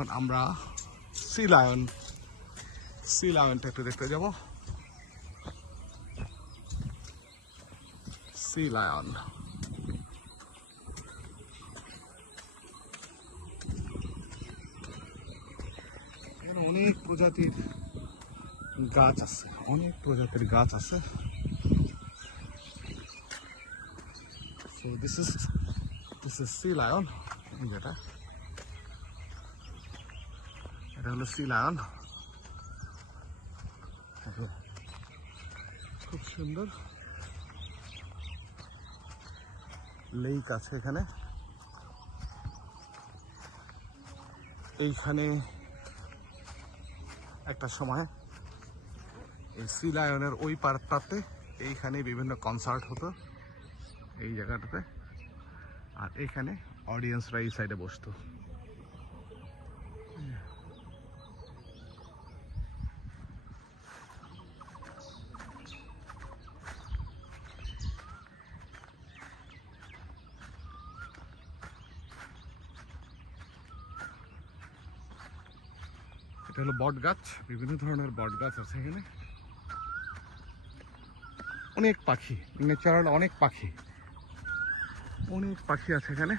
এখন আমরা সি লায়নটা একটু দেখতে যাব। সি লায়ন অনেক প্রজাতির গাছ আছে, অনেক প্রজাতির গাছ আছে। So this is sea lion. এটা হলো সি লায়ন, খুব সুন্দর লেক আছে এখানে। এইখানে একটা সময় এই সি লায়নের ওই পার্কটাতে এইখানে বিভিন্ন কনসার্ট হতো এই জায়গাটাতে, আর এখানে অডিয়েন্সরা এই সাইডে বসতো। এটা হলো বট গাছ, বিভিন্ন ধরনের বট গাছ আছে এখানে। অনেক পাখি, ন্যাচারাল অনেক পাখি আছে এখানে।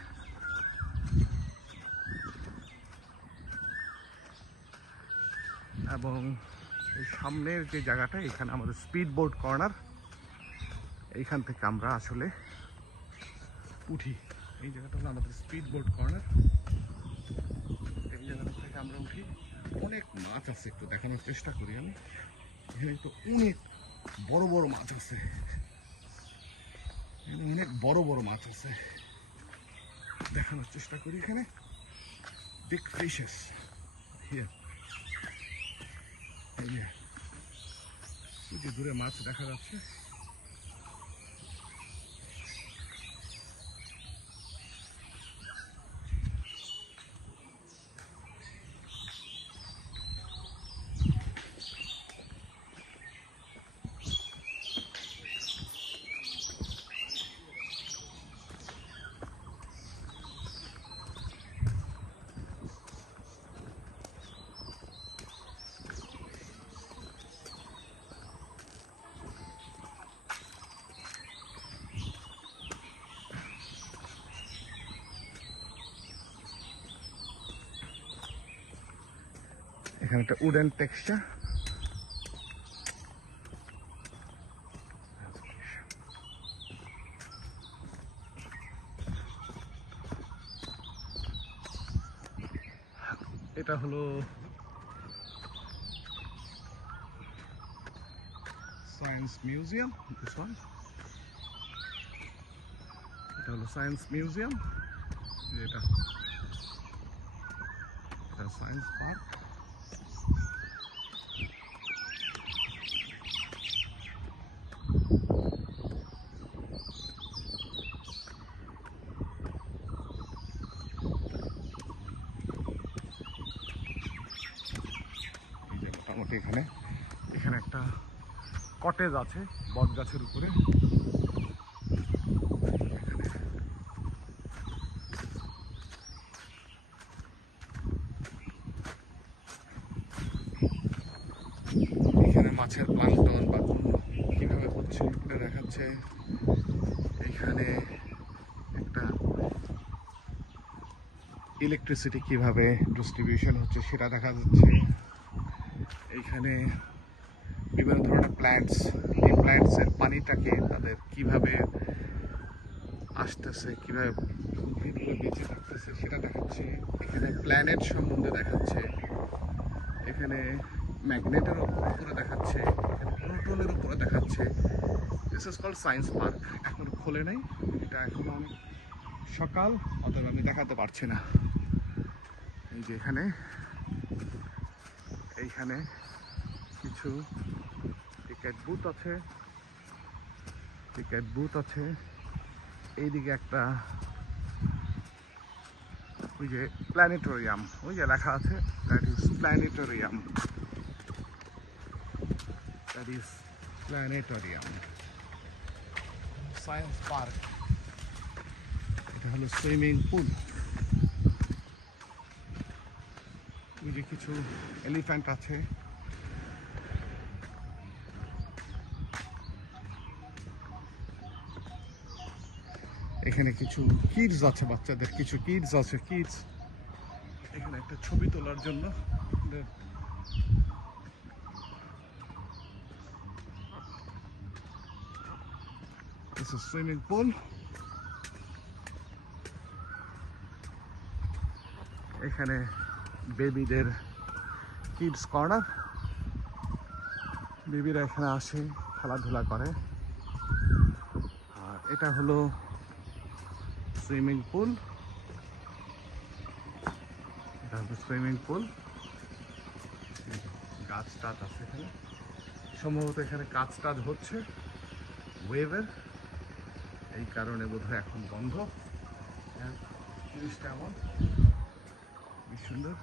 এবং এই সামনের যে জায়গাটা, এখানে আমাদের স্পিড বোট কর্নার, এইখান থেকে আমরা আসলে উঠি। এই জায়গাটা হলো আমাদের স্পিড বোট কর্নার, এই জায়গাটা থেকে আমরা উঠি। অনেক মাছ আছে, একটু দেখানোর চেষ্টা করি আমি। এখানে তো অনেক বড় বড় মাছ আছে, অনেক বড় বড় মাছ আছে, দেখানোর চেষ্টা করি। এখানে বিগ ফিশেস হিয়ার, যে দূরে মাছ দেখা যাচ্ছে। এখানে একটা উডেন টেক্সচার, এটা হলো সায়েন্স মিউজিয়াম। দিস ওয়ান, এটা হলো সায়েন্স মিউজিয়াম, এটা সায়েন্স পার্ক। মোটামুটি এখানে একটা কটেজ আছে বট গাছের উপরে। এখানে মাছের প্লাঙ্কটন বা কিভাবে হচ্ছে এটা দেখাচ্ছে। এখানে একটা ইলেকট্রিসিটি কিভাবে ডিস্ট্রিবিউশন হচ্ছে সেটা দেখা যাচ্ছে। এইখানে বিভিন্ন ধরনের প্ল্যান্টস, এই প্ল্যান্টসের পানিটাকে তাদের কিভাবে আসতেছে, কিভাবে উদ্ভিদগুলো বেঁচে থাকতেছে সেটা দেখাচ্ছে। এখানে প্ল্যানেট সম্বন্ধে দেখাচ্ছে, এখানে ম্যাগনেটের উপরে দেখাচ্ছে, এখানে প্লুটোনের উপরে দেখাচ্ছে। This is called science park. এখনো খোলে নাই, এটা এখনো অনেক সকাল, অতএব আমি দেখাতে পারছি না। এই যে এইখানে কিছু টিকেট বুথ আছে, এইদিকে একটা ওই যে প্ল্যানেটোরিয়াম, ওই যে লেখা আছে, that is planetarium, science park. এটা হলো সুইমিং পুল। এই যে কিছু এলিফ্যান্ট আছে। এখানে কিছু কিডস আছে, বাচ্চাদের কিছু কিডস আছে, কিডস। এখানে একটা ছবি তোলার জন্য সুইমিং পুল। এখানে বেবিদের কিডস কর্নার, বেবিরা এখানে আসে খেলাধুলা করে। আর এটা হলো সুইমিং পুল, এটা হলো সুইমিং পুল। গাছ টাছ আছে এখানে, সম্ভবত এখানে কাজ টাজ হচ্ছে ওয়েভের, এই কারণে বোধহয় এখন বন্ধ। জিনিসটা এমন বেশ সুন্দর।